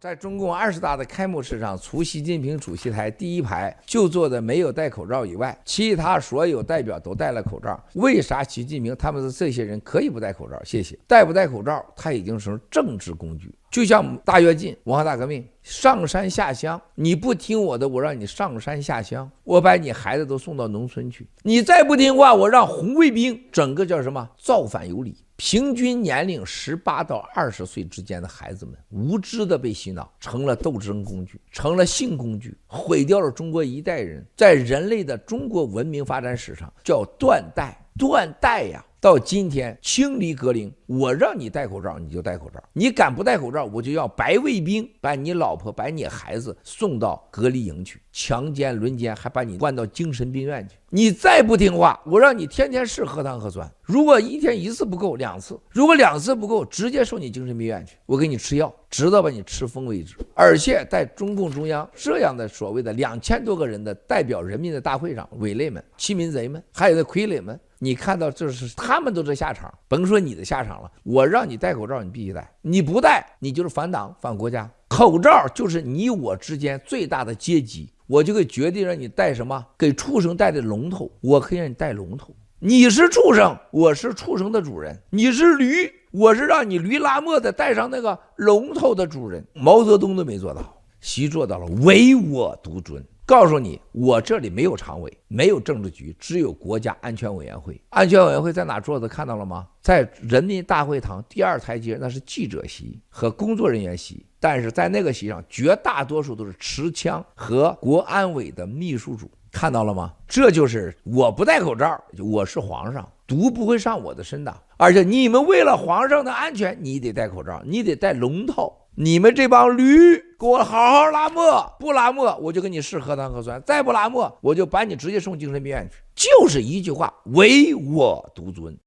在中共20大的开幕式上，除习近平主席台第一排就坐的没有戴口罩以外，其他所有代表都戴了口罩。为啥习近平他们这些人可以不戴口罩？谢谢，戴不戴口罩，他已经成政治工具。就像大跃进、文化大革命，上山下乡，你不听我的，我让你上山下乡，我把你孩子都送到农村去，你再不听话，我让红卫兵整个叫什么造反有理。平均年龄18到20岁之间的孩子们，无知的被洗脑，成了斗争工具，成了性工具，毁掉了中国一代人。在人类的中国文明发展史上叫断代，断代呀！到今天清理隔离，我让你戴口罩你就戴口罩，你敢不戴口罩，我就要白卫兵把你老婆把你孩子送到隔离营去，强奸轮奸，还把你关到精神病院去。你再不听话，我让你天天试核糖核酸，如果一天1次不够2次，如果2次不够，直接送你精神病院去，我给你吃药，直到把你吃疯为止。而且在中共中央这样的所谓的2000多个人的代表人民的大会上，伪类们、欺民贼们，还有那傀儡们，你看到这是他们都是下场，甭说你的下场了，我让你戴口罩你必须戴，你不戴你就是反党反国家。口罩就是你我之间最大的阶级，我就会决定让你戴什么，给畜生戴的龙头，我可以让你戴龙头。你是畜生，我是畜生的主人；你是驴，我是让你驴拉磨的戴上那个龙头的主人。毛泽东都没做到，习做到了唯我独尊。告诉你，我这里没有常委，没有政治局，只有国家安全委员会。安全委员会在哪坐着看到了吗？在人民大会堂第2台阶，那是记者席和工作人员席，但是在那个席上绝大多数都是持枪和国安委的秘书组，看到了吗？这就是我不戴口罩，我是皇上，毒不会上我的身的。而且你们为了皇上的安全，你得戴口罩，你得戴龙套。你们这帮驴给我好好拉磨，不拉磨我就给你试核糖核酸，再不拉磨我就把你直接送精神病院去。就是一句话，唯我独尊。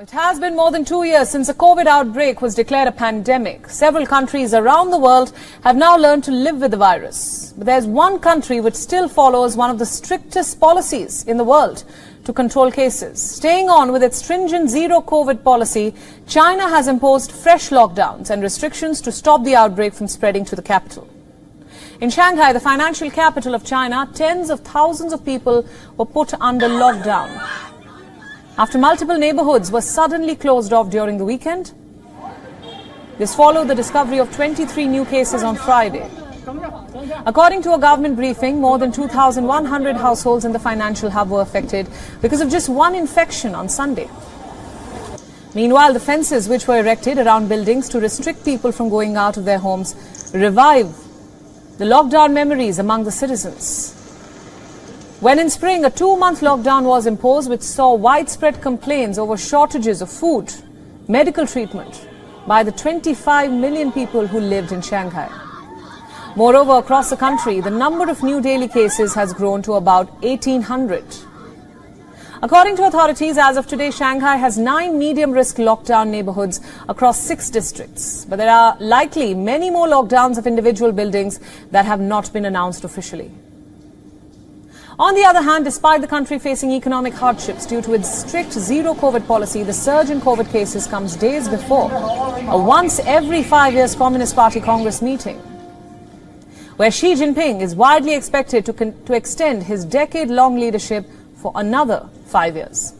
It has been more than 2 years since a COVID outbreak was declared a pandemic. Several countries around the world have now learned to live with the virus. But there's one country which still follows one of the strictest policies in the world to control cases. Staying on with its stringent zero-COVID policy, China has imposed fresh lockdowns and restrictions to stop the outbreak from spreading to the capital. In Shanghai, the financial capital of China, tens of thousands of people were put under lockdown after multiple neighborhoods were suddenly closed off during the weekend. This followed the discovery of 23 new cases on Friday. According to a government briefing, more than 2,100 households in the financial hub were affected because of just one infection on Sunday. Meanwhile, the fences which were erected around buildings to restrict people from going out of their homes revive the lockdown memories among the citizens. When in spring, a 2-month lockdown was imposed, which saw widespread complaints over shortages of food, medical treatment by the 25 million people who lived in Shanghai. Moreover, across the country, the number of new daily cases has grown to about 1,800. According to authorities, as of today, Shanghai has 9 medium-risk lockdown neighborhoods across 6 districts. But there are likely many more lockdowns of individual buildings that have not been announced officially. On the other hand, despite the country facing economic hardships due to its strict zero-COVID policy, the surge in COVID cases comes days before a once every 5 years Communist Party Congress meeting, where Xi Jinping is widely expected to extend his decade-long leadership for another 5 years.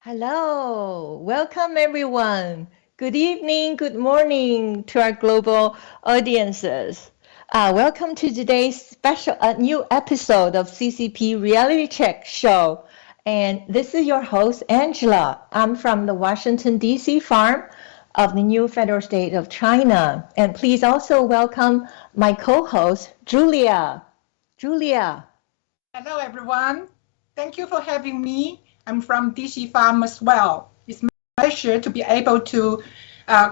Hello, welcome everyone. Good evening, good morning to our global audiences. Welcome to today's special new episode of CCP Reality Check show. And this is your host, Angela. I'm from the Washington, D.C. farm of the new federal state of China. And please also welcome my co-host, Julia. Julia. Hello, everyone. Thank you for having me. I'm from D.C. farm as well. It's my pleasure to be able to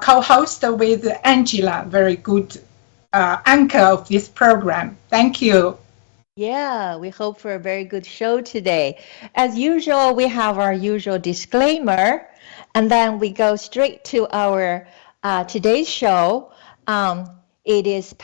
co-host with Angela, very good anchor of this program. Thank you. Yeah, we hope for a very good show today. As usual, we have our usual disclaimer, and then we go straight to our today's show. It is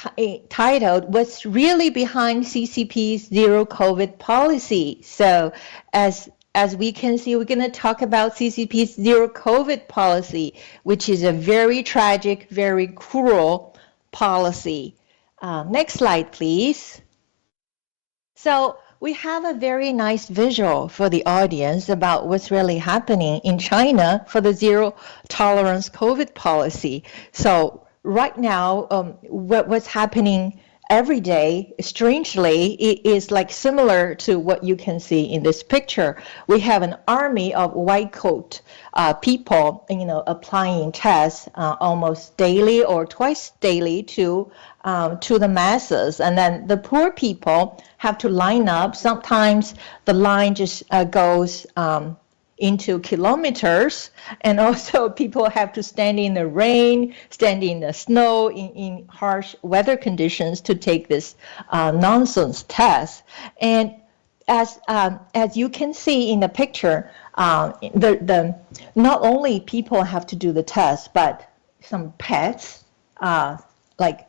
titled, What's Really Behind CCP's Zero COVID Policy? So as we can see, we're going to talk about CCP's Zero COVID Policy, which is a very tragic, very cruel policy. Next slide, please. So we have a very nice visual for the audience about what's really happening in China for the zero tolerance COVID policy. So right now, what's happening every day, strangely, it is like similar to what you can see in this picture. We have an army of white coat people, applying tests almost daily or twice daily to the masses, and then the poor people have to line up. Sometimes the line just goes into kilometers, and also people have to stand in the rain, stand in the snow, in harsh weather conditions to take this nonsense test. And as you can see in the picture, the not only people have to do the test, but some pets like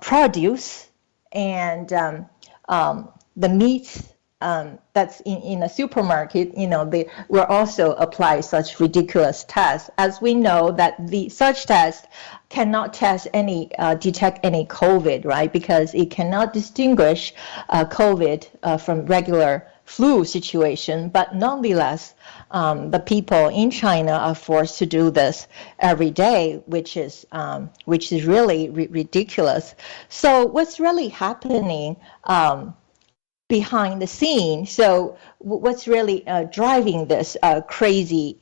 produce and the meats that's in a supermarket, they will also apply such ridiculous tests. As we know that such tests cannot detect any COVID, right? Because it cannot distinguish COVID from regular flu situation. But nonetheless, the people in China are forced to do this every day, which is really ridiculous. So what's really happening behind the scenes? So what's really driving this crazy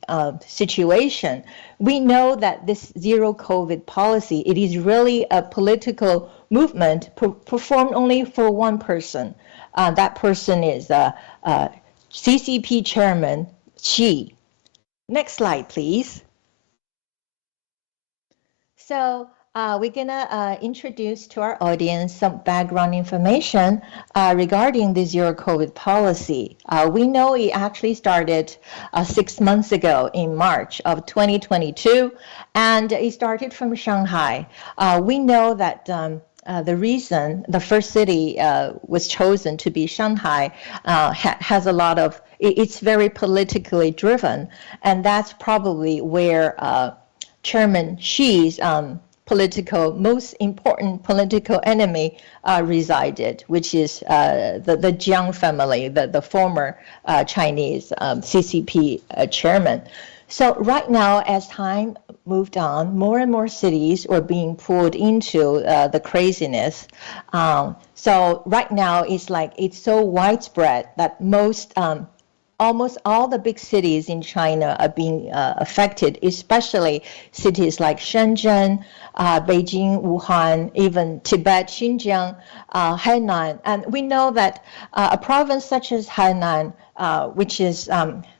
situation? We know that this zero COVID policy, it is really a political movement performed only for one person. That person is CCP chairman Xi. Next slide, please. So we're going to introduce to our audience some background information regarding the zero COVID policy. We know it actually started 6 months ago in March of 2022, and it started from Shanghai. We know that the reason the first city was chosen to be Shanghai has a lot of, it's very politically driven, and that's probably where Chairman Xi's most important political enemy resided, which is the Jiang family, the former Chinese CCP chairman. So right now, as time moved on, more and more cities were being pulled into the craziness. So right now, it's so widespread that almost all the big cities in China are being affected, especially cities like Shenzhen, Beijing, Wuhan, even Tibet, Xinjiang, Hainan. And we know that a province such as Hainan, which is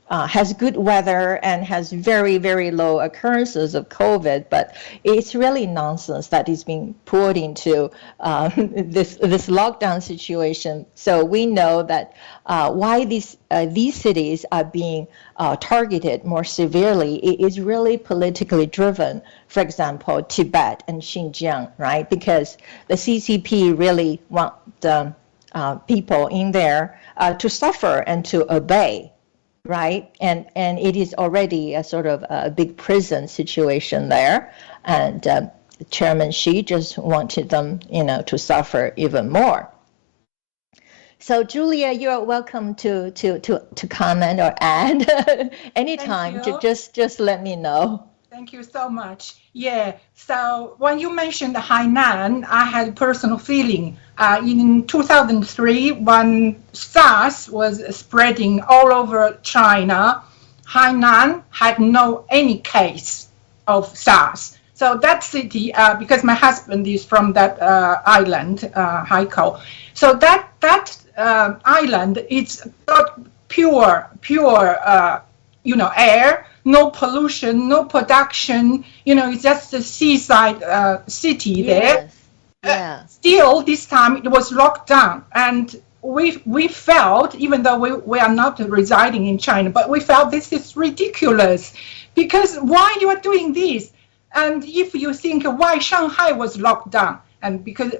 has good weather and has very, very low occurrences of COVID, but it's really nonsense that is being poured into this lockdown situation. So we know that why these cities are being targeted more severely. It is really politically driven. For example, Tibet and Xinjiang, right? Because the CCP really want the people in there to suffer and to obey. Right, and it is already a sort of a big prison situation there, and Chairman Xi just wanted them, to suffer even more. So Julia, you are welcome to comment or add anytime. Just let me know. Thank you so much. Yeah, so when you mentioned Hainan, I had personal feeling. In 2003, when SARS was spreading all over China, Hainan had any case of SARS. So that city, because my husband is from that island, Haikou, so that island, it's got pure air. No pollution, no production, it's just a seaside city there. Yeah. Still, this time it was locked down. And we felt, even though we are not residing in China, but we felt this is ridiculous. Because why you are doing this? And if you think why Shanghai was locked down, And because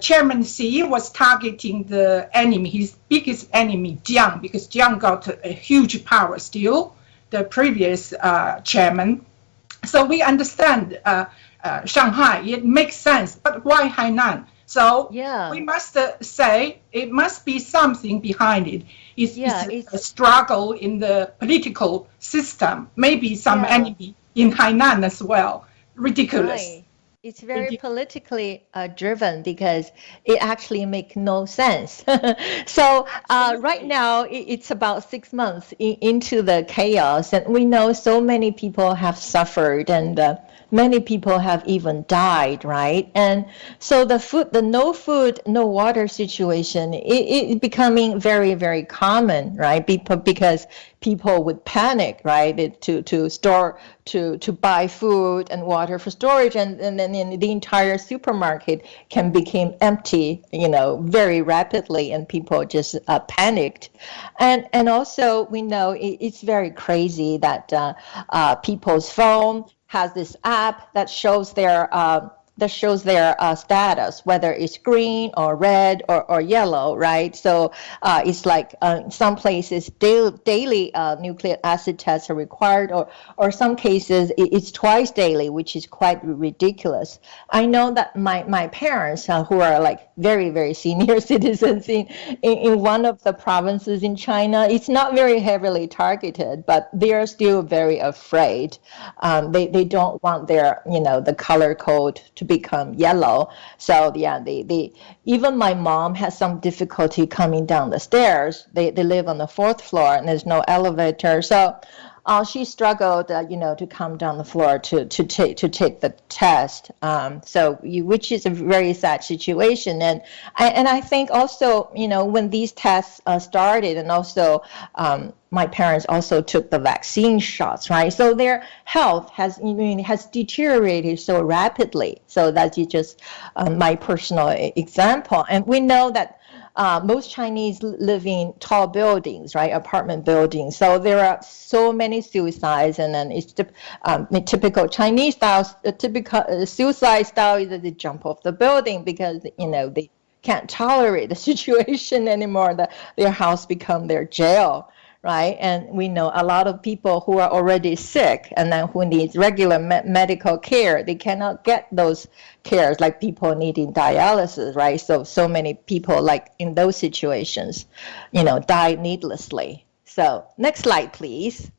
Chairman Xi was targeting the enemy, his biggest enemy, Jiang, because Jiang got a huge power still, the previous chairman. So we understand Shanghai, it makes sense, but why Hainan? So we must say it must be something behind it. It's a struggle in the political system, maybe some enemy in Hainan as well. Ridiculous. Right. It's very politically driven because it actually makes no sense. So right now it's about 6 months into the chaos, and we know so many people have suffered, and many people have even died, right? And so the no food, no water situation, it becoming very, very common, right? Because people would panic, right, to buy food and water for storage, and then the entire supermarket can become empty, very rapidly, and people just panicked. And also we know it's very crazy that people's phone has this app that shows their status, whether it's green or red or yellow, right? So it's like some places daily nucleic acid tests are required, or some cases it's twice daily, which is quite ridiculous. I know that my parents, who are like very, very senior citizens in one of the provinces in China, it's not very heavily targeted, but they are still very afraid. They don't want their, the color code to become yellow. So they even my mom has some difficulty coming down the stairs. They live on the 4th floor and there's no elevator. So she struggled, to come down the floor to take the test. Which is a very sad situation. And I think also, when these tests started, and also my parents also took the vaccine shots, right? So their health has deteriorated so rapidly. So that's just my personal example. And we know that most Chinese live in tall buildings, right? Apartment buildings. So there are so many suicides, and then it's typical Chinese style. Typical suicide style is that they jump off the building because they can't tolerate the situation anymore. Their house become their jail. Right, and we know a lot of people who are already sick and then who need regular medical care, they cannot get those cares, like people needing dialysis, right? So many people, like in those situations, die needlessly. So next slide, please.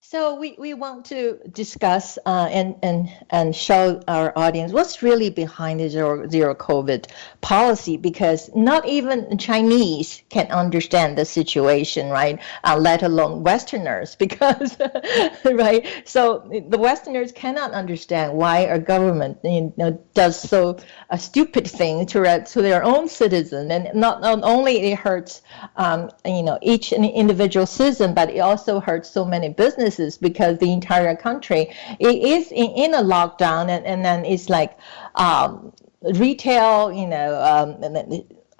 So we want to discuss and show our audience what's really behind the zero COVID policy, because not even Chinese can understand the situation, right? Let alone Westerners, because right. So the Westerners cannot understand why our government does so a stupid thing to their own citizen, and not only it hurts each individual citizen, but it also hurts so many businesses, because the entire country is in a lockdown, and then it's like retail,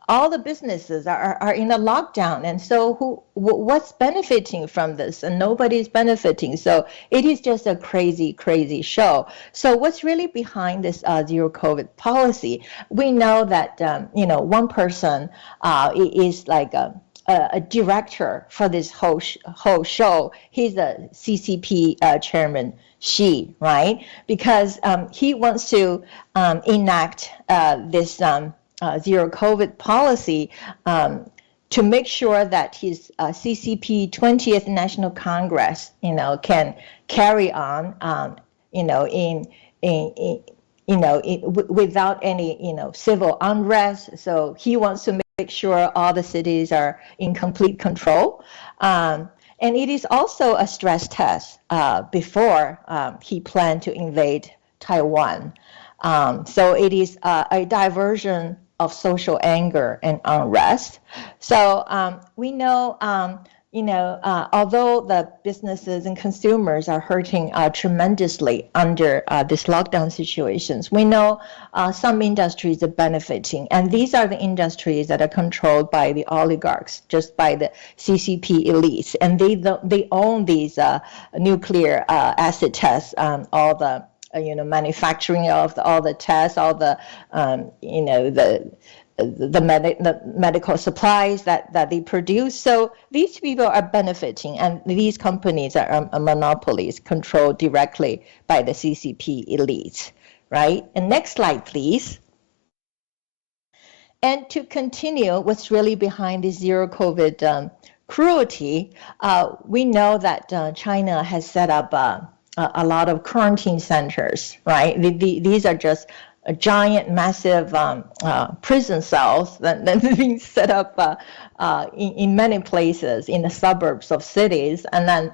all the businesses are in a lockdown, and so what's benefiting from this? And nobody's benefiting. So it is just a crazy show. So what's really behind this zero COVID policy? We know that one person is like a director for this whole show. He's a CCP chairman, Xi, right? Because he wants to enact this zero COVID policy to make sure that his CCP 20th National Congress, can carry on, without any, civil unrest. So he wants to make sure all the cities are in complete control. And it is also a stress test before he planned to invade Taiwan. So it is a diversion of social anger and unrest. So we know, although the businesses and consumers are hurting tremendously under these lockdown situations, we know some industries are benefiting. And these are the industries that are controlled by the oligarchs, just by the CCP elites. And they own these nuclear acid tests, all the manufacturing of all the tests, all the the medical supplies that they produce. So these people are benefiting, and these companies are monopolies controlled directly by the CCP elites, right? And next slide, please. And to continue, what's really behind the zero COVID cruelty, we know that China has set up a lot of quarantine centers, right? These are just giant, massive prison cells that being set up in many places in the suburbs of cities. And then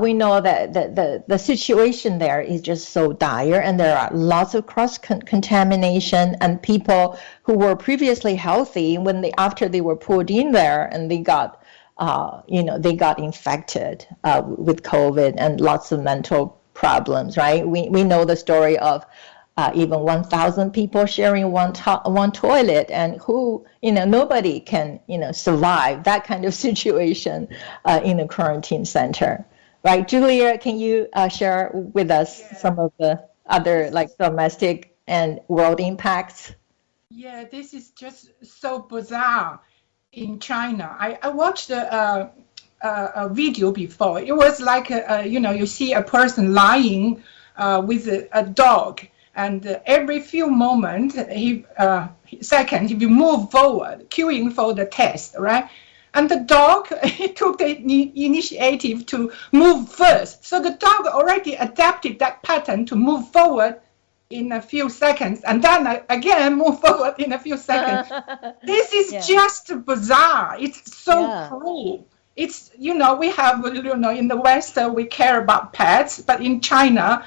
we know that the situation there is just so dire, and there are lots of cross-contamination, and people who were previously healthy, after they were pulled in there, and they got they got infected with COVID and lots of mental problems, right? We know the story of even 1,000 people sharing one toilet, and nobody can survive that kind of situation in a quarantine center, right? Julia, can you share with us some of the other domestic and world impacts? Yeah, this is just so bizarre in China. I watched a video before. It was like you see a person lying with a dog. And every few moments, seconds, if you move forward, queuing for the test, right? And the dog, he took the initiative to move first. So the dog already adapted that pattern to move forward in a few seconds, and then again move forward in a few seconds. This is just bizarre. It's so cruel. It's, we have, in the West, we care about pets, but in China,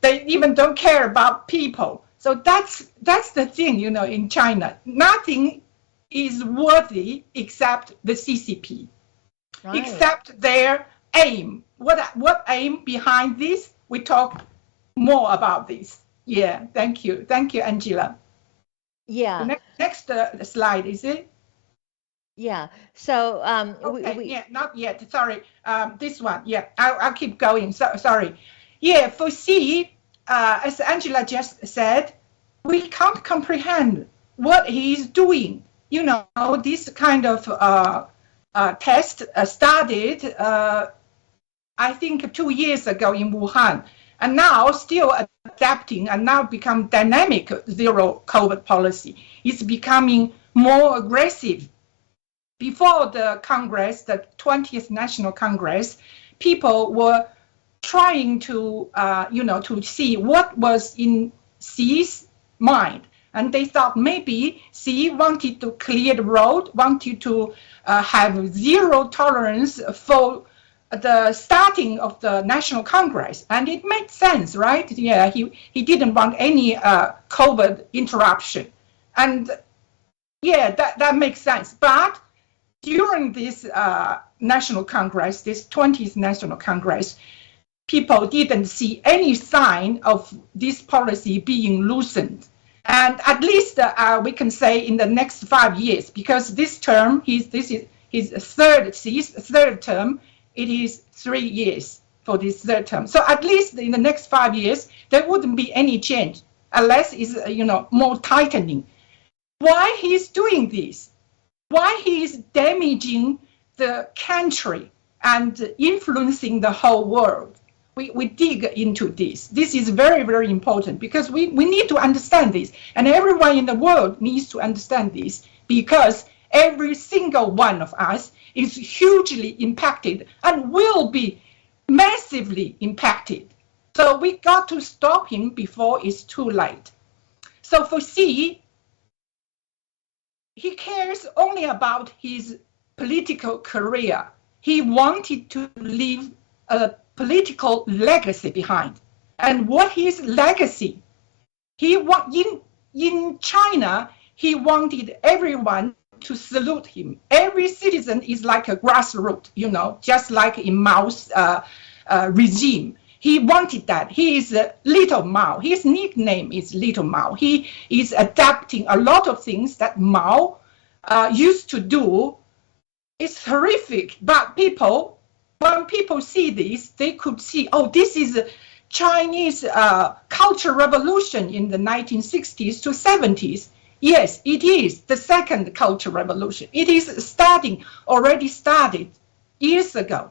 they even don't care about people. So that's the thing, in China. Nothing is worthy except the CCP, except their aim. What aim behind this? We talk more about this. Yeah, thank you. Thank you, Angela. Yeah. The next slide, is it? Yeah. So not yet. Sorry. This one. Yeah, I'll keep going. Sorry. Yeah, for C, as Angela just said, we can't comprehend what he's doing. This kind of test started, I think, 2 years ago in Wuhan, and now still adapting and now become dynamic zero COVID policy. It's becoming more aggressive. Before the Congress, the 20th National Congress, people were trying to, to see what was in Xi's mind. And they thought maybe Xi wanted to clear the road, wanted to have zero tolerance for the starting of the National Congress. And it made sense, right? Yeah, he didn't want any COVID interruption. And yeah, that makes sense. But during this National Congress, this 20th National Congress, people didn't see any sign of this policy being loosened. And at least we can say in the next 5 years, because this term, this is his third term, it is 3 years for this third term. So at least in the next 5 years, there wouldn't be any change unless it's, more tightening. Why he's doing this? Why he is damaging the country and influencing the whole world? We dig into this. This is very, very important because we need to understand this. And everyone in the world needs to understand this because every single one of us is hugely impacted and will be massively impacted. So we got to stop him before it's too late. So for Xi, he cares only about his political career. He wanted to leave a political legacy behind. And what his legacy? In China, he wanted everyone to salute him. Every citizen is like a grassroots, just like in Mao's regime. He wanted that. He is Little Mao. His nickname is Little Mao. He is adapting a lot of things that Mao used to do. It's horrific, but when people see this, they could see, oh, this is Chinese cultural revolution in the 1960s to 70s. Yes, it is the second cultural revolution. It is already started years ago.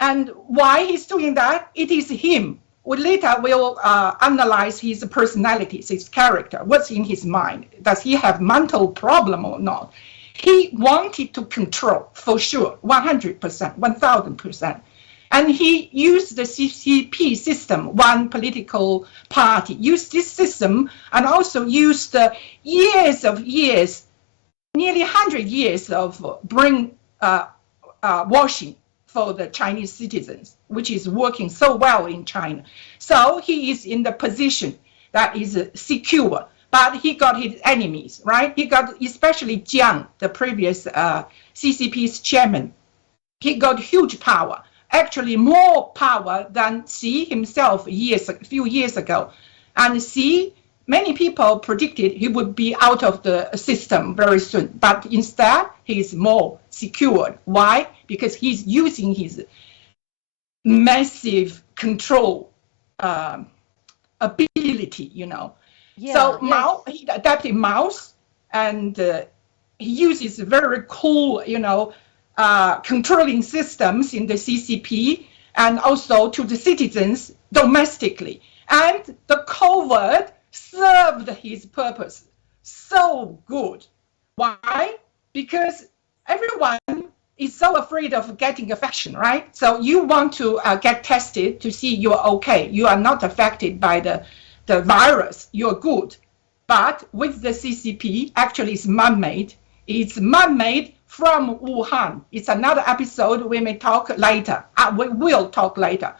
And why he's doing that? It is him. We later will analyze his personalities, his character, what's in his mind. Does he have mental problem or not? He wanted to control, for sure, 100%, 1,000%. And he used the CCP system, one political party, used this system and also used years, nearly 100 years of brainwashing for the Chinese citizens, which is working so well in China. So he is in the position that is secure, but he got his enemies, right? He got especially Jiang, the previous CCP's chairman. He got huge power, actually more power than Xi himself a few years ago. And Xi, many people predicted he would be out of the system very soon, but instead he is more secured. Why? Because he's using his massive control ability, you know. Yeah, so yes. Mao, he adapted Mao's, and he uses very cool, you know, controlling systems in the CCP and also to the citizens domestically. And the COVID served his purpose so good. Why? Because everyone is so afraid of getting infection, right? So you want to get tested to see you're okay. You are not affected by the virus. You're good. But with the CCP, actually it's man-made. It's man-made from Wuhan. It's another episode we may talk later. We will talk later.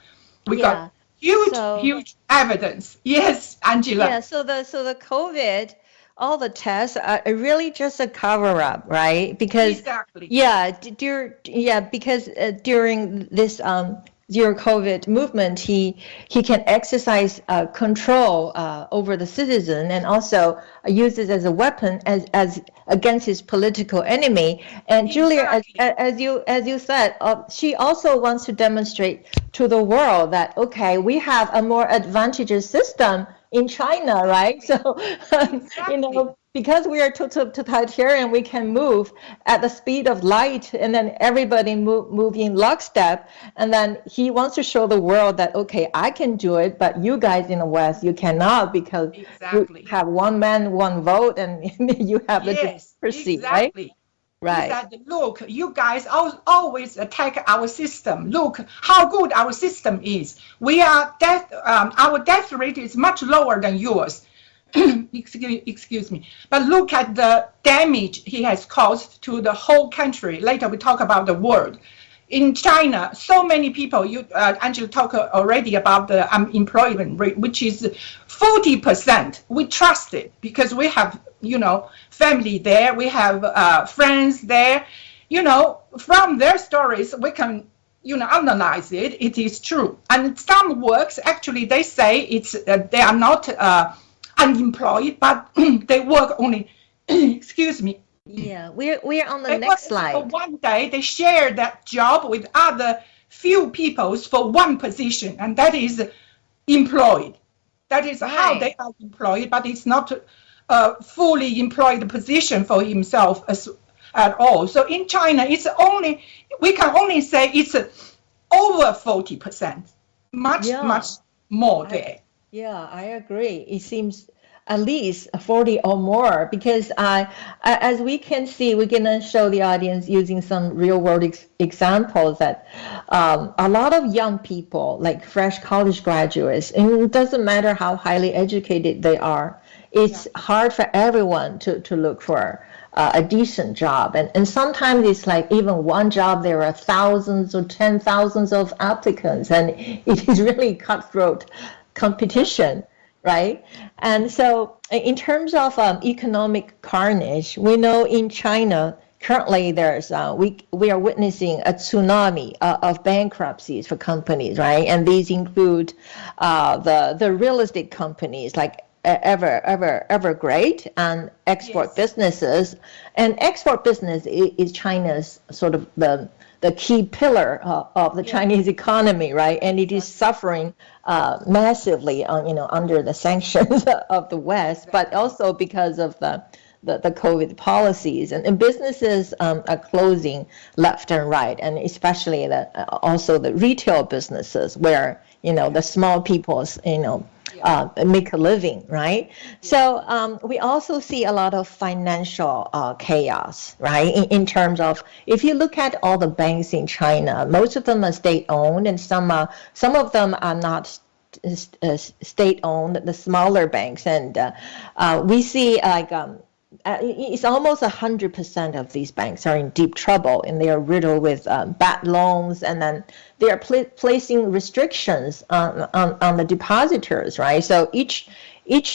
We got huge evidence. Yes, Angela. Yeah, so the COVID, all the tests are really just a cover-up, right? Because exactly. Because during this zero COVID movement, he can exercise control over the citizen and also use it as a weapon as against his political enemy. And Julia, as you said, she also wants to demonstrate to the world that okay, we have a more advantageous system in China, right? So you know, because we are totalitarian, we can move at the speed of light, and then everybody move in lockstep. And then he wants to show the world that okay, I can do it, but you guys in the West, you cannot, because you have one man, one vote, and you have the democracy, right? Right. He said, look, you guys always attack our system. Look how good our system is. Our death rate is much lower than yours. Excuse me. But look at the damage he has caused to the whole country. Later we talk about the world. In China, so many people, Angela talked already about the unemployment rate, which is 40%. We trust it because we have, you know, family there, we have friends there. You know, from their stories, we can, you know, analyze it. It is true. And some works, actually, they say they are not unemployed, but they work only, excuse me. Yeah, we're on the next slide. For one day, they share that job with other few people for one position, and that is employed. That is how they are employed, but it's not a fully employed position for himself at all. So in China, we can only say it's over 40%, much more there. Yeah, I agree. It seems at least 40 or more, because as we can see, we're going to show the audience using some real world examples that a lot of young people, like fresh college graduates, and it doesn't matter how highly educated they are, it's hard for everyone to look for a decent job. And sometimes it's like even one job, there are thousands or 10,000s of applicants, and it is really cutthroat competition. Right. And so in terms of economic carnage, we know in China, currently there's we are witnessing a tsunami of bankruptcies for companies. Right. And these include the real estate companies like Evergrande and export businesses. And export business is China's sort of the the key pillar of the Chinese economy, right? And it is suffering massively, under the sanctions of the West, but also because of the COVID policies, and businesses are closing left and right, and especially also the retail businesses where the small people's make a living, right? So we also see a lot of financial chaos, right? In terms of, if you look at all the banks in China, most of them are state-owned, and some of them are not state-owned, the smaller banks, and we see it's almost 100% of these banks are in deep trouble, and they are riddled with bad loans, and then they are placing restrictions on the depositors, right? So each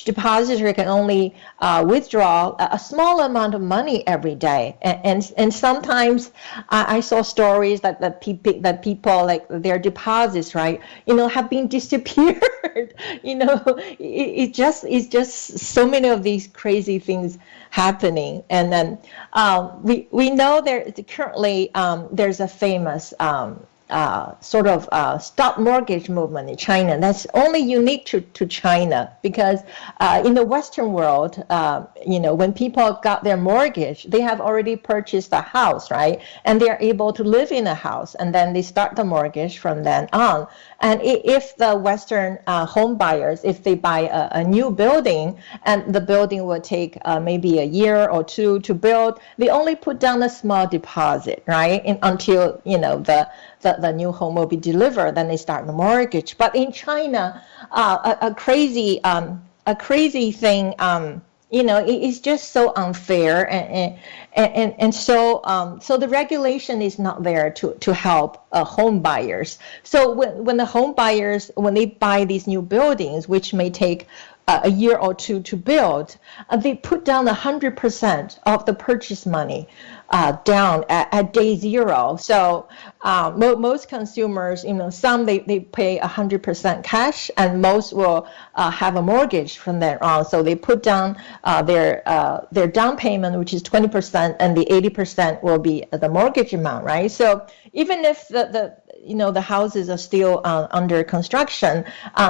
depositor can only withdraw a small amount of money every day, and sometimes I saw stories that people, like, their deposits, right, have been disappeared. It's just so many of these crazy things happening, and then we know currently there's a famous sort of stop mortgage movement in China that's only unique to China, because in the Western world, when people got their mortgage, they have already purchased a house, right? And they are able to live in a house, and then they start the mortgage from then on. And if the Western home buyers, if they buy a new building, and the building will take maybe a year or two to build, they only put down a small deposit, right? until the new home will be delivered, then they start the mortgage. But in China, a crazy thing, it's just so unfair, and so the regulation is not there to help home buyers. So when the home buyers, when they buy these new buildings, which may take a year or two to build, they put down 100% of the purchase money down at day zero. So most consumers, some they pay 100% cash, and most will have a mortgage from there on. So they put down their down payment, which is 20%, and the 80% will be the mortgage amount, right? So even if the houses are still under construction,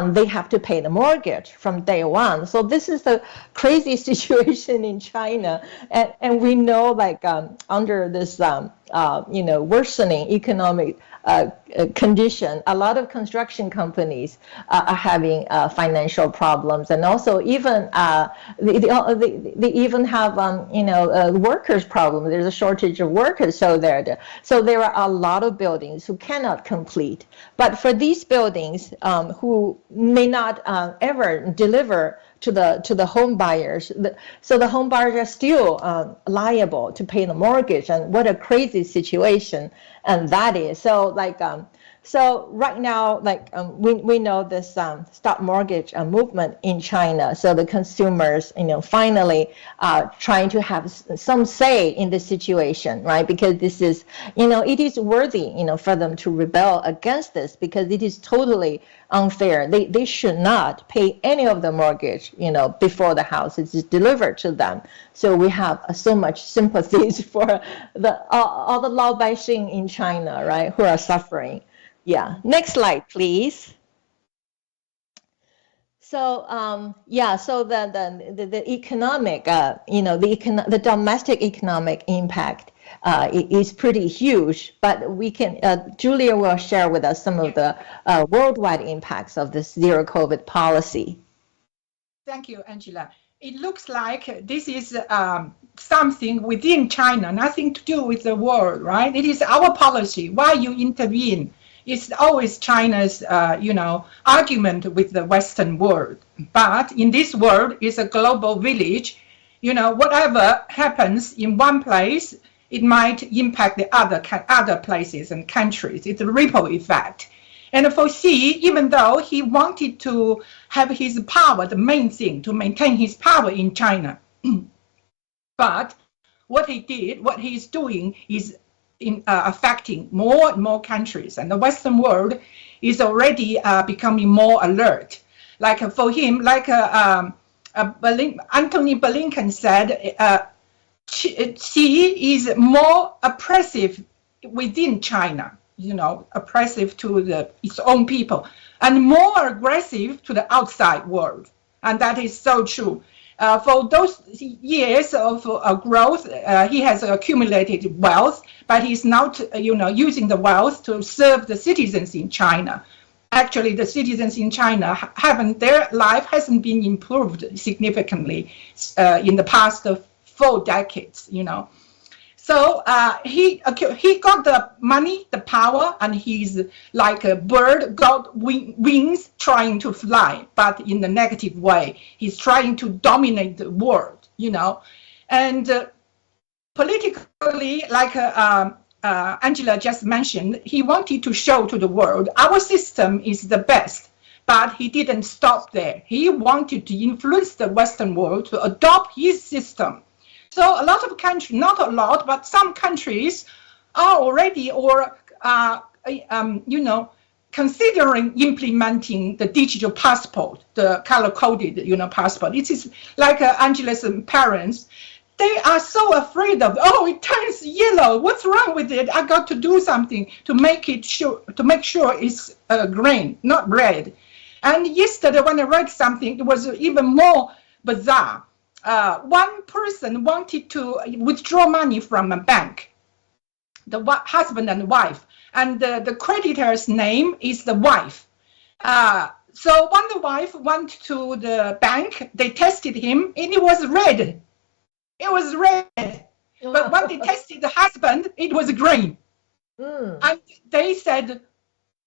they have to pay the mortgage from day one. So this is the crazy situation in China, and we know, like, under this worsening economic condition, a lot of construction companies are having financial problems, and also even they even have workers problem. There's a shortage of workers, so there are a lot of buildings who cannot complete. But for these buildings who may not ever deliver to the home buyers, so the home buyers are still liable to pay the mortgage. And what a crazy situation, and that is. So right now, we know this stop mortgage movement in China. So the consumers, finally trying to have some say in the situation, right? Because this is, it is worthy, for them to rebel against this, because it is totally unfair. They should not pay any of the mortgage, before the house is delivered to them. So we have so much sympathies for all the laobaixing in China, right, who are suffering. Yeah. Next slide, please. So so the economic, the domestic economic impact is pretty huge. But we can, Julia will share with us some of the worldwide impacts of this zero COVID policy. Thank you, Angela. It looks like this is something within China, nothing to do with the world, right? It is our policy. Why you intervene? It's always China's, argument with the Western world. But in this world, it's a global village. Whatever happens in one place, it might impact the other places and countries. It's a ripple effect. And for Xi, even though he wanted to have his power, the main thing, to maintain his power in China, but what he's doing is affecting more and more countries, and the Western world is already becoming more alert. Like for him, like Antony Blinken said, Xi is more oppressive within China, oppressive to its own people, and more aggressive to the outside world. And that is so true. For those years of growth, he has accumulated wealth, but he's not, using the wealth to serve the citizens in China. Actually, the citizens in China their life hasn't been improved significantly in the past 4 decades, So he got the money, the power, and he's like a bird got wings trying to fly, but in the negative way. He's trying to dominate the world, And politically, like Angela just mentioned, he wanted to show to the world, our system is the best. But he didn't stop there. He wanted to influence the Western world to adopt his system. So a lot of countries, not a lot, but some countries are already considering implementing the digital passport, the color-coded, passport. It is like Angela's parents. They are so afraid of, it turns yellow. What's wrong with it? I got to do something to make sure it's green, not red. And yesterday when I read something, it was even more bizarre. One person wanted to withdraw money from a bank, the husband and wife, and the creditor's name is the wife. So when the wife went to the bank, they tested him, and it was red. It was red. But when they tested the husband, it was green. And they said,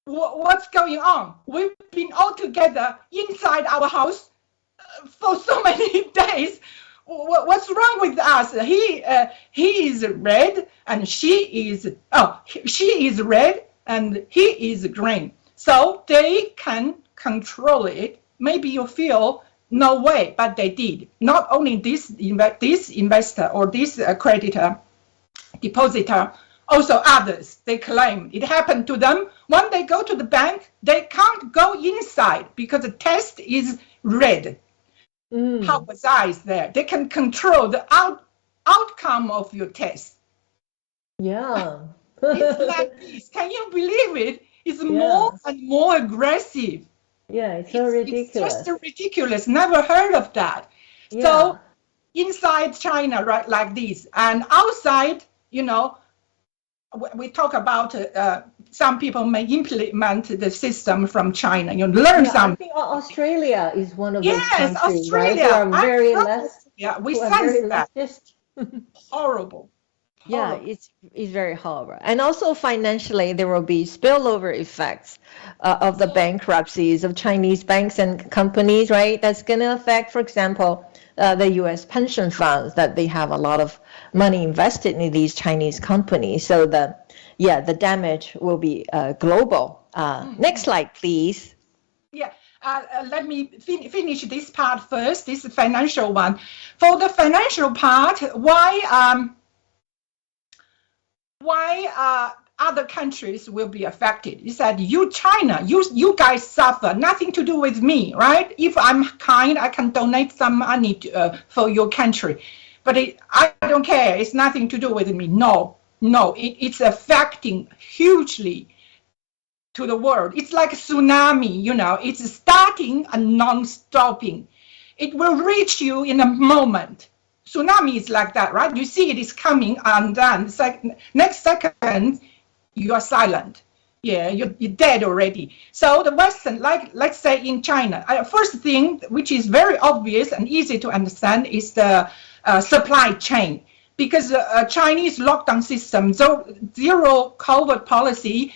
what's going on? We've been all together inside our house for so many days. What's wrong with us? He is red and she is red and he is green. So they can control it. Maybe you feel no way, but they did. Not only this investor or this creditor, depositor, also others, they claim it happened to them. When they go to the bank, they can't go inside because the test is red. How bizarre is that? They can control the outcome of your test. Yeah. It's like this. Can you believe it? It's more and more aggressive. Yeah, it's so ridiculous. It's just ridiculous. Never heard of that. Yeah. So inside China, right, like this, and outside, we talk about some people may implement the system from China. Learn something. I think Australia is one of those countries, Australia. Right? Who are very less. Yeah, we sense that. Horrible. Yeah, it's very horrible. And also financially, there will be spillover effects of the bankruptcies of Chinese banks and companies, right? That's going to affect, for example, the U.S. pension funds, that they have a lot of money invested in these Chinese companies. So the damage will be global. Next slide, please. Yeah. Let me finish this part first, this financial one. For the financial part, why other countries will be affected? You said, China, you guys suffer, nothing to do with me, right? If I'm kind, I can donate some money for your country. But I don't care, it's nothing to do with me. No, it's affecting hugely to the world. It's like a tsunami, it's starting and non-stopping. It will reach you in a moment. Tsunami is like that, right? You see it is coming, and then next second, you are silent. Yeah, you're dead already. So the Western, let's say in China, first thing, which is very obvious and easy to understand, is the supply chain. Because Chinese lockdown system, zero COVID policy,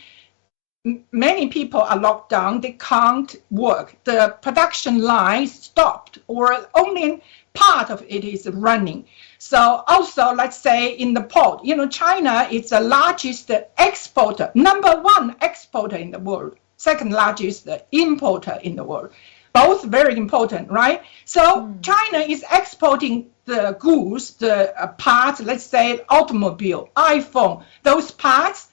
many people are locked down, they can't work. The production line stopped, or only part of it is running. So also, let's say in the port, China is the largest exporter, #1 exporter in the world, second largest importer in the world. Both very important, right? So China is exporting the goods, the parts, let's say automobile, iPhone, those parts.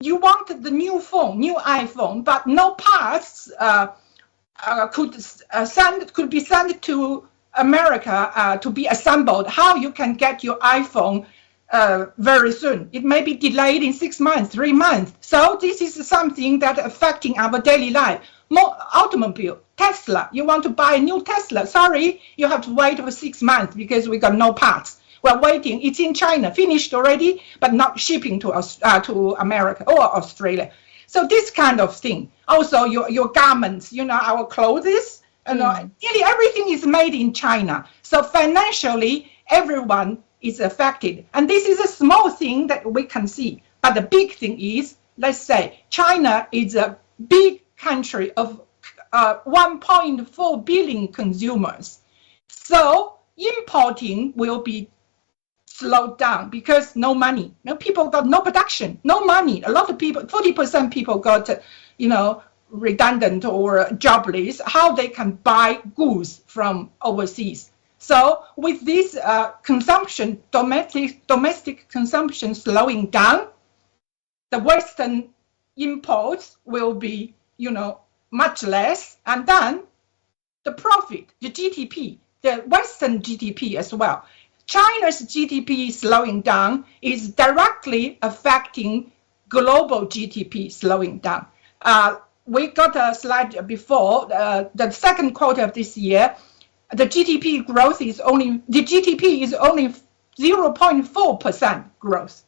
You want the new phone, new iPhone, but no parts could be sent to America to be assembled. How you can get your iPhone very soon. It may be delayed in 6 months, 3 months. So this is something that affecting our daily life. More automobile, Tesla. You want to buy a new Tesla? Sorry, you have to wait for 6 months because we got no parts. We're waiting. It's in China, finished already, but not shipping to America or Australia. So this kind of thing. Also, your garments, our clothes, nearly everything is made in China. So financially, everyone is affected. And this is a small thing that we can see. But the big thing is, let's say, China is a big country of 1.4 billion consumers. So importing will be slowed down because no money. People got no production, no money. A lot of people, 40% people got, redundant or jobless. How they can buy goods from overseas? So with this consumption, domestic consumption slowing down, the Western imports will be, much less, and then the profit, the GDP, the Western GDP as well. China's GDP slowing down is directly affecting global GDP slowing down. We got a slide before, the second quarter of this year, the GDP is only 0.4% growth.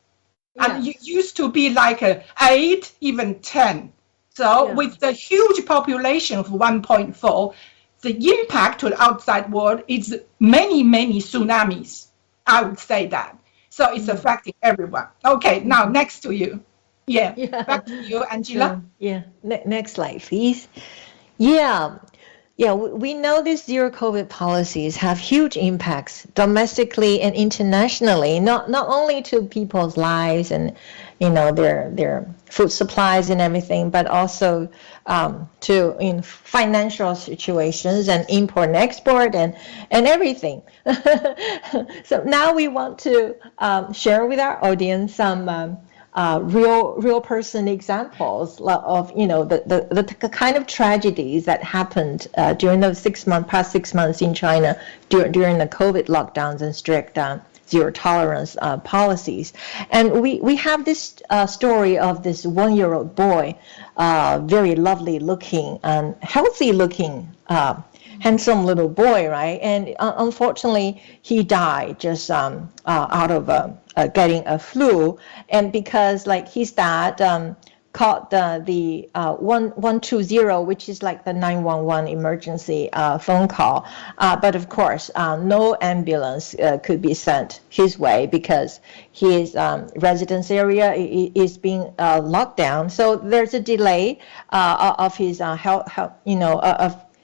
Yeah. And it used to be like 8, even 10. So with the huge population of 1.4, the impact to the outside world is many, many tsunamis. I would say that. So it's affecting everyone. Okay, now next to you. Yeah. Back to you, Angela. Next slide, please. We know these zero COVID policies have huge impacts domestically and internationally, not only to people's lives and their food supplies and everything, but also to in financial situations and import and export and everything. So now we want to share with our audience some real person examples of the kind of tragedies that happened during the past 6 months in China during the COVID lockdowns and strict zero tolerance policies. And we have this story of this 1-year-old boy, very lovely looking and healthy looking, handsome little boy, right? And unfortunately, he died just out of getting a flu, and because his dad called the 120, which is like the 911 emergency phone call, but of course no ambulance could be sent his way because his residence area is being locked down. So there's a delay of his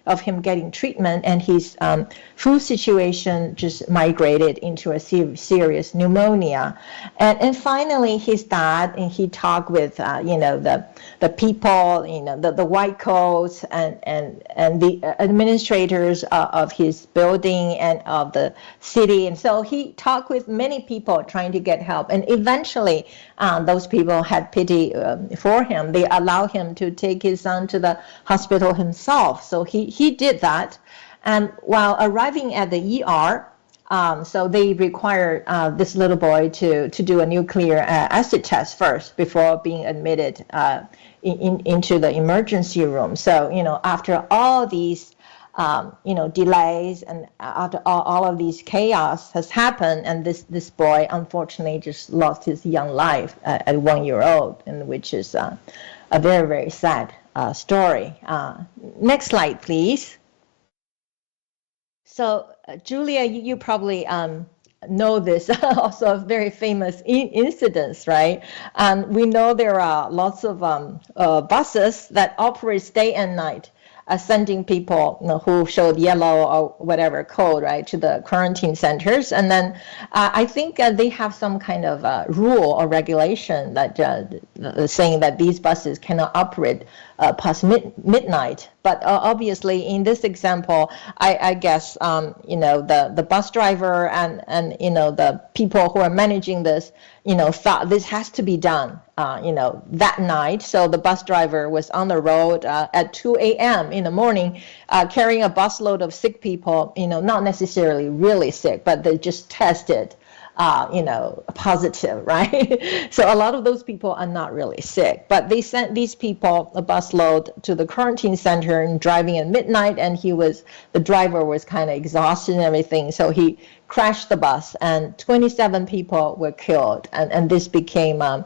of him getting treatment, and his food situation just migrated into a serious pneumonia. And finally, his dad, and he talked with the people, the white coats and the administrators of his building and of the city. And so he talked with many people trying to get help. And eventually, those people had pity for him. They allowed him to take his son to the hospital himself. So he did that. And while arriving at the ER, so they required this little boy to do a nucleic acid test first before being admitted into the emergency room. So, after all these delays and after all of these chaos has happened, and this boy unfortunately just lost his young life at 1 year old, and which is a very, very sad story. Next slide, please. So, Julia, you probably know this, also a very famous incidents, right? We know there are lots of buses that operate day and night, sending people who showed yellow or whatever code, right, to the quarantine centers. And then I think they have some kind of rule or regulation that saying that these buses cannot operate past midnight. But obviously, in this example, I guess the bus driver and the people who are managing this thought this has to be done that night. So the bus driver was on the road at 2 a.m. in the morning, carrying a busload of sick people, not necessarily really sick, but they just tested positive, right? So a lot of those people are not really sick, but they sent these people a busload to the quarantine center and driving at midnight, and the driver was kind of exhausted and everything, so he crashed the bus, and 27 people were killed, and this became a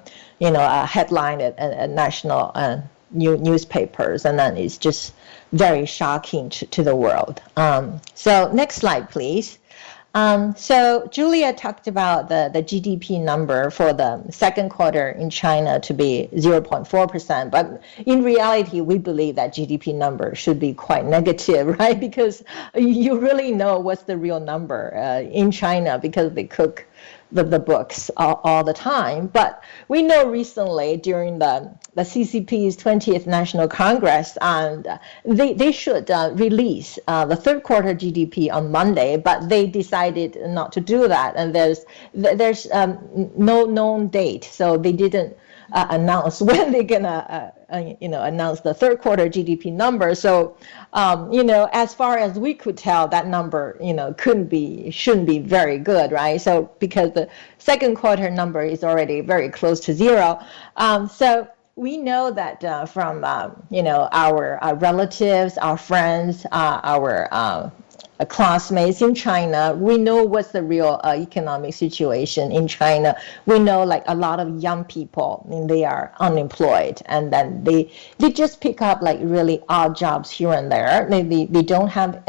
headline at national newspapers, and then it's just very shocking to the world. So next slide, please. So Julia talked about the GDP number for the second quarter in China to be 0.4%, but in reality, we believe that GDP number should be quite negative, right? Because you really know what's the real number in China because they cook the books all the time. But we know recently during the CCP's 20th National Congress, and they should release the third quarter GDP on Monday, but they decided not to do that. And there's no known date, so they didn't announce when they're gonna announce the third quarter GDP number. So as far as we could tell, that number shouldn't be very good, right? So because the second quarter number is already very close to zero, so we know that from our relatives, our friends, our classmates in China, we know what's the real economic situation in China. We know like a lot of young people, they are unemployed, and then they just pick up like really odd jobs here and there. They don't have,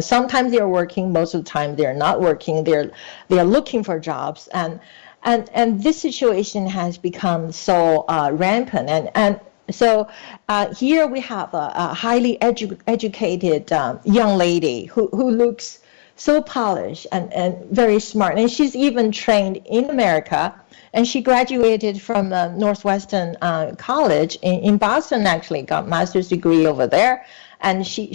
sometimes they're working, most of the time they're not working. They're looking for jobs, and this situation has become so rampant, and so here we have a highly educated young lady who looks so polished and very smart, and she's even trained in America, and she graduated from Northwestern College in Boston, actually got master's degree over there. And she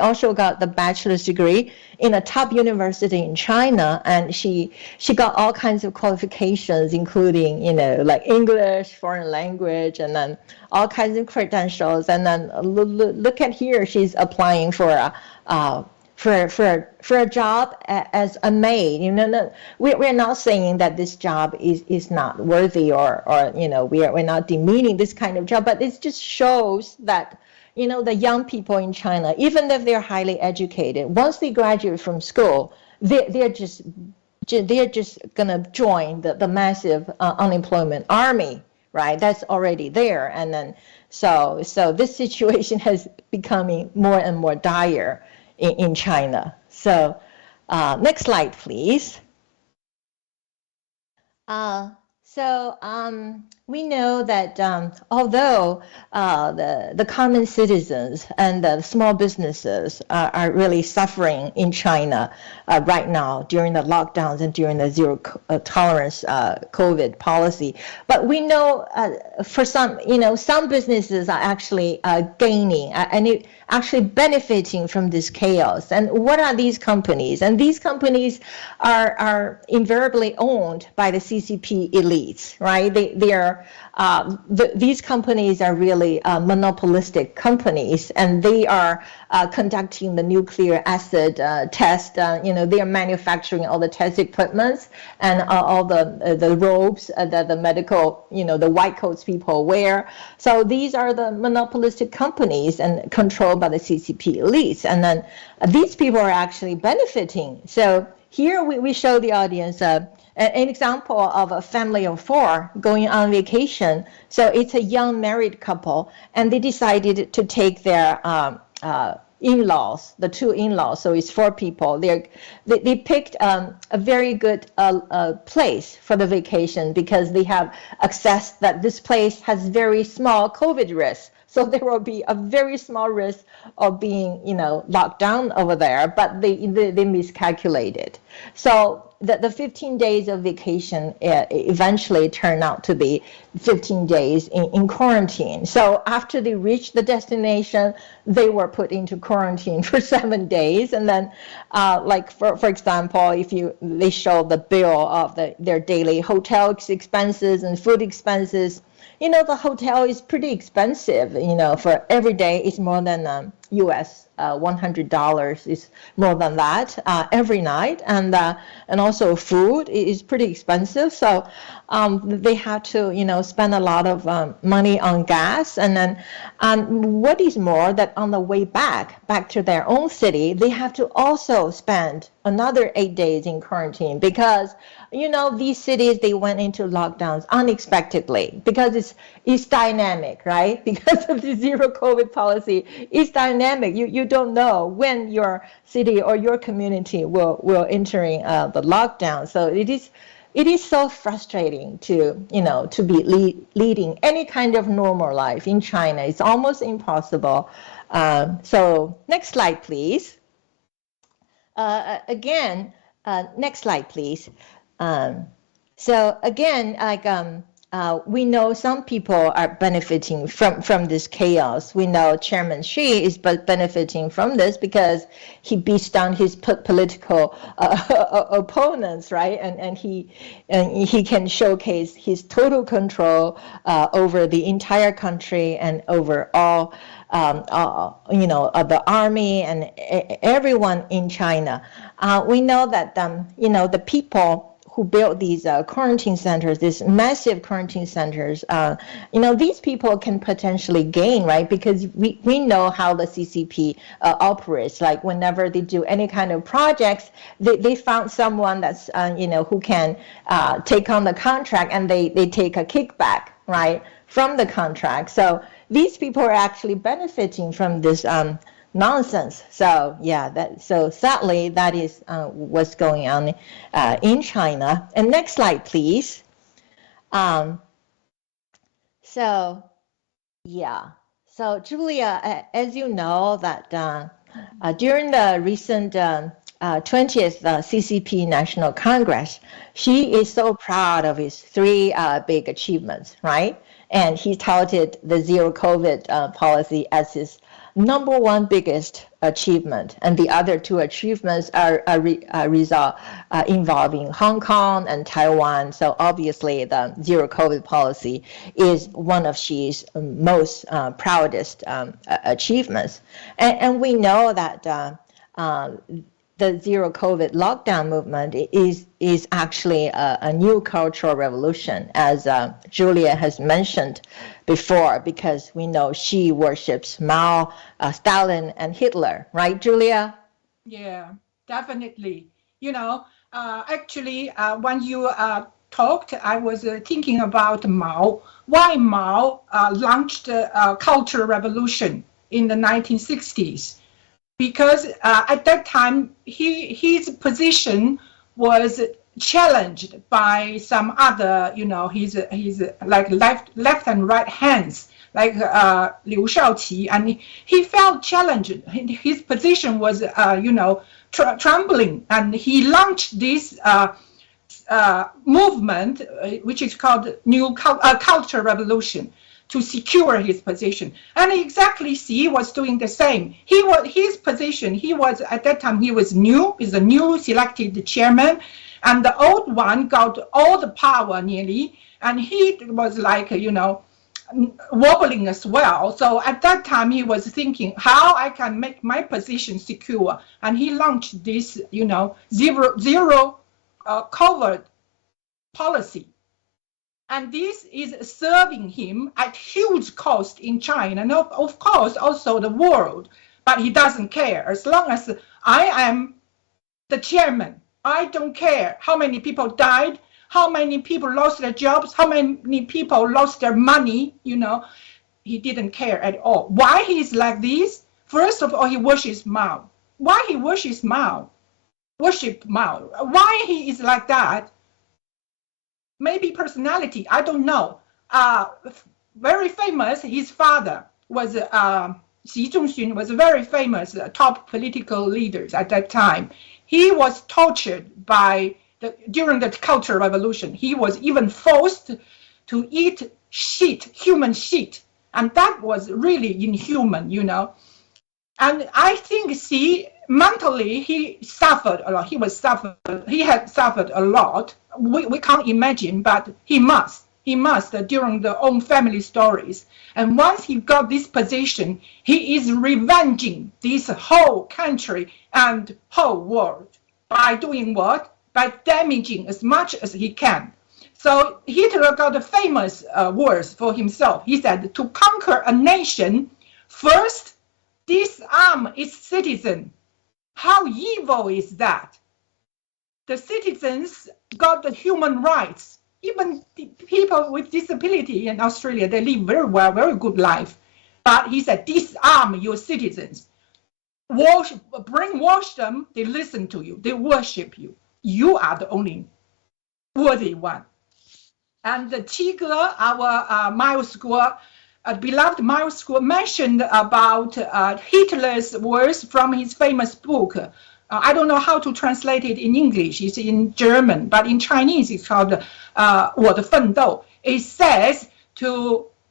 also got the bachelor's degree in a top university in China, and she got all kinds of qualifications, including like English, foreign language, and then all kinds of credentials. And then look at here, she's applying for a job as a maid. We're not saying that this job is not worthy, or we're not demeaning this kind of job, but it just shows that the young people in China, even if they're highly educated, once they graduate from school, they're just gonna join the massive unemployment army, right? That's already there, and then so this situation has becoming more and more dire in China. So next slide, please. So we know that although the common citizens and the small businesses are really suffering in China right now during the lockdowns and during the zero tolerance COVID policy, but we know for some businesses are actually gaining and actually benefiting from this chaos. And what are these companies? And these companies are invariably owned by the CCP elites, right? These companies are really monopolistic companies, and they are conducting the nuclear acid test. They are manufacturing all the test equipments and all the robes that the medical, the white coats people wear. So these are the monopolistic companies and controlled by the CCP elites. And then these people are actually benefiting. So here we show the audience an example of a family of four going on vacation. So it's a young married couple, and they decided to take their in-laws, the two in-laws. So it's four people. They picked a very good place for the vacation because they have assessed that this place has very small COVID risk. So there will be a very small risk of being, locked down over there, but they miscalculated. So the 15 days of vacation eventually turned out to be 15 days in quarantine. So after they reached the destination, they were put into quarantine for 7 days. And then, for example, they show the bill of their daily hotel expenses and food expenses. The hotel is pretty expensive. For every day, it's more than US $100 is more than that every night, and also food is pretty expensive. So they have to spend a lot of money on gas, and then what is more, that on the way back to their own city, they have to also spend another 8 days in quarantine, because these cities, they went into lockdowns unexpectedly because it's dynamic, right? Because of the zero COVID policy, it's dynamic. You don't know when your city or your community will entering the lockdown. So it is so frustrating to be leading any kind of normal life in China. It's almost impossible. So next slide, please. Again, next slide, please. So again, we know some people are benefiting from this chaos. We know Chairman Xi is benefiting from this because he beats down his political opponents, right? And he can showcase his total control over the entire country and over all the army and everyone in China. We know that the people who built these quarantine centers, these massive quarantine centers, these people can potentially gain, right? Because we know how the CCP operates. Like whenever they do any kind of projects, they found someone that's, who can take on the contract, and they take a kickback, right, from the contract. So these people are actually benefiting from this nonsense. So yeah, so sadly that is what's going on in China. And next slide, please. So Julia, as you know, that during the recent 20th CCP National Congress, Xi is so proud of his 3 big achievements, right? And he touted the zero COVID policy as his number 1 biggest achievement, and the other 2 achievements are involving Hong Kong and Taiwan. So obviously the zero COVID policy is one of Xi's most proudest achievements. And we know that the zero COVID lockdown movement is actually a new cultural revolution, as Julia has mentioned before, because we know Xi worships Mao, Stalin, and Hitler, right, Julia? Yeah, definitely. Actually, when you talked, I was thinking about Mao. Why Mao launched a cultural revolution in the 1960s? Because at that time, his position was challenged by some other, his like left and right hands, like Liu Shaoqi, and he felt challenged. His position was, trembling, and he launched this movement, which is called New Culture Revolution, to secure his position. And exactly Xi was doing the same. His position, at that time, he was a new selected chairman, and the old one got all the power nearly, and he was like, wobbling as well. So at that time, he was thinking how I can make my position secure, and he launched this, zero COVID policy. And this is serving him at huge cost in China, and of course also the world. But he doesn't care. As long as I am the chairman, I don't care how many people died, how many people lost their jobs, how many people lost their money, he didn't care at all. Why he's like this? First of all, he worships Mao. Why he worships Mao? Worship Mao. Why he is like that? Maybe personality, I don't know. Very famous, his father was, Xi Zhongxun was very famous, top political leaders at that time. He was tortured during the Cultural Revolution. He was even forced to eat human shit. And that was really inhuman, And I think Xi, mentally, he suffered a lot. He had suffered a lot. We can't imagine, but he must. He must during the own family stories. And once he got this position, he is revenging this whole country and whole world by doing what? By damaging as much as he can. So Hitler got a famous words for himself. He said, to conquer a nation, first disarm its citizen. How evil is that? The citizens got the human rights. Even the people with disability in Australia, they live very well, very good life. But he said, disarm your citizens. Brainwash them, they listen to you, they worship you. You are the only worthy one. And Tigger, our Miles Guo, beloved Miles Guo, mentioned about Hitler's words from his famous book. I don't know how to translate it in English. It's in German, but in Chinese it's called 我的奋斗. It says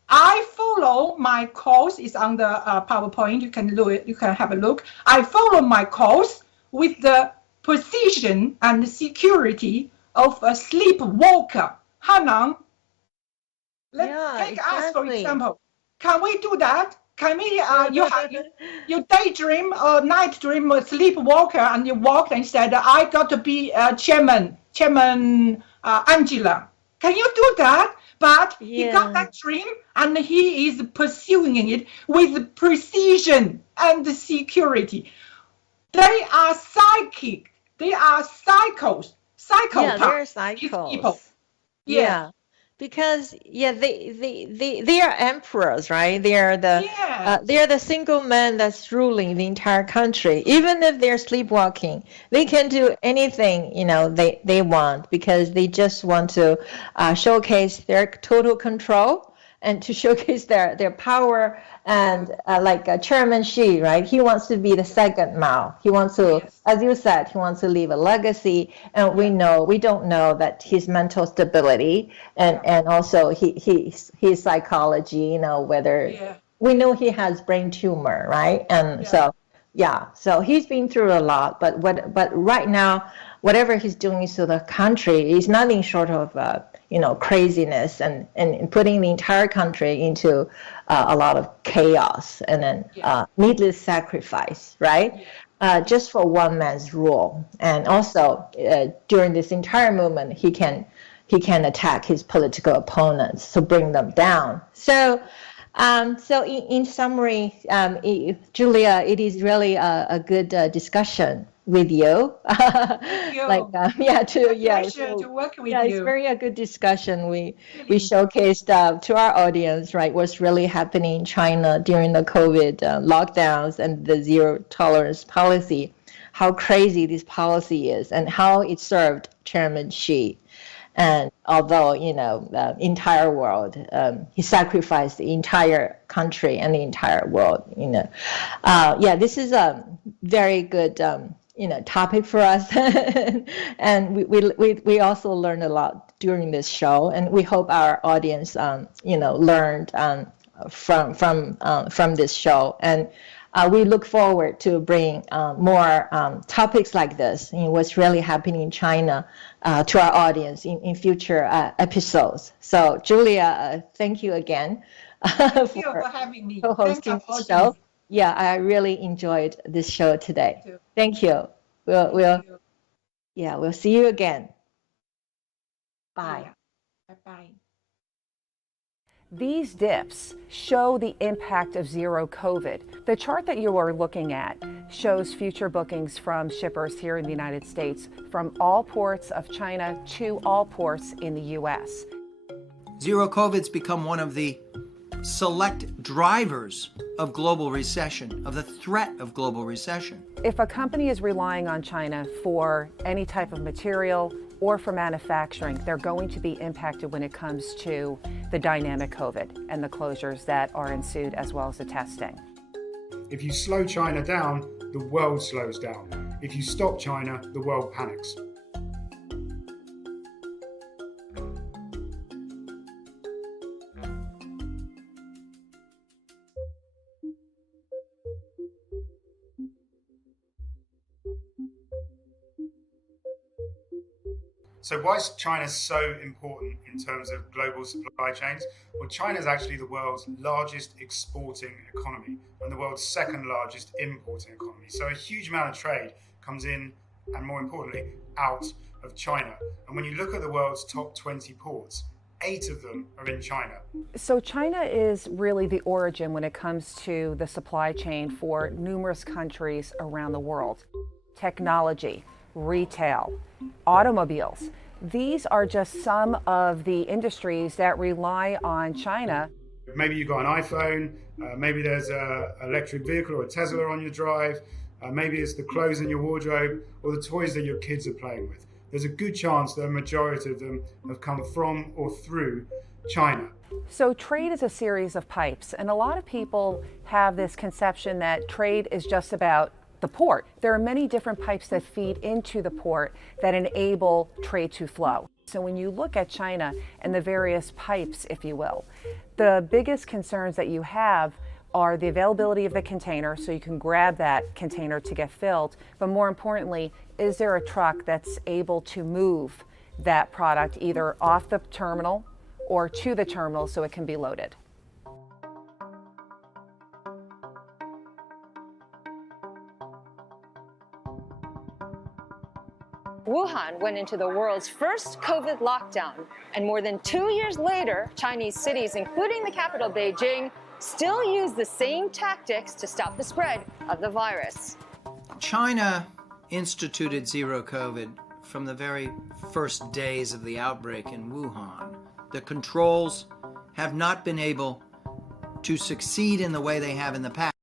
I follow my course. It's on the PowerPoint. You can do it. You can have a look. I follow my course with the precision and security of a sleepwalker. Hanan, take us for example. Can we do that? Can we? You daydream or night dream or sleepwalker, and you walk and said, "I got to be Chairman Angela." Can you do that? But he got that dream, and he is pursuing it with precision and security. They are psychic. They are psychopaths. Yeah, they're psychos. People. Yeah. Because they are emperors, right? They are the single man that's ruling the entire country. Even if they're sleepwalking, they can do anything they want, because they just want to showcase their total control and to showcase their power. And like Chairman Xi, right? He wants to be the second Mao. He wants to, as you said, he wants to leave a legacy. And we don't know that his mental stability and also his psychology, whether we know he has brain tumor, right? And so he's been through a lot. But right now, whatever he's doing to the country is nothing short of craziness and putting the entire country into a lot of chaos and then needless sacrifice, right? Just for one man's rule. And also during this entire movement, he can attack his political opponents to bring them down. So in summary, Julia, it is really a good discussion with you. Pleasure to work with you. It's very a good discussion. We showcased to our audience, right, what's really happening in China during the COVID lockdowns and the zero tolerance policy, how crazy this policy is, and how it served Chairman Xi. And although, the entire world, he sacrificed the entire country and the entire world, this is a very good, topic for us. And we also learned a lot during this show, and we hope our audience, learned from this show. And we look forward to bring more topics like this, what's really happening in China, to our audience in future episodes. So, Julia, thank you again Thank you for having me. co-hosting the show. Yeah, I really enjoyed this show today. Thank you. We'll see you again. Bye. Bye-bye. These dips show the impact of zero COVID. The chart that you are looking at shows future bookings from shippers here in the United States from all ports of China to all ports in the U.S. Zero COVID's become one of the select drivers of global recession, of the threat of global recession. If a company is relying on China for any type of material or for manufacturing, they're going to be impacted when it comes to the dynamic COVID and the closures that are ensued, as well as the testing. If you slow China down, the world slows down. If you stop China, the world panics. So why is China so important in terms of global supply chains? Well, China is actually the world's largest exporting economy and the world's second largest importing economy. So a huge amount of trade comes in, and more importantly, out of China. And when you look at the world's top 20 ports, 8 of them are in China. So China is really the origin when it comes to the supply chain for numerous countries around the world. Technology, retail, automobiles. These are just some of the industries that rely on China. Maybe you've got an iPhone, maybe there's an electric vehicle or a Tesla on your drive, maybe it's the clothes in your wardrobe or the toys that your kids are playing with. There's a good chance that a majority of them have come from or through China. So trade is a series of pipes, and a lot of people have this conception that trade is just about the port. There are many different pipes that feed into the port that enable trade to flow. So when you look at China and the various pipes, if you will, the biggest concerns that you have are the availability of the container, so you can grab that container to get filled, but more importantly, is there a truck that's able to move that product either off the terminal or to the terminal so it can be loaded? Wuhan went into the world's first COVID lockdown, and more than 2 years later, Chinese cities, including the capital Beijing, still use the same tactics to stop the spread of the virus. China instituted zero COVID from the very first days of the outbreak in Wuhan. The controls have not been able to succeed in the way they have in the past.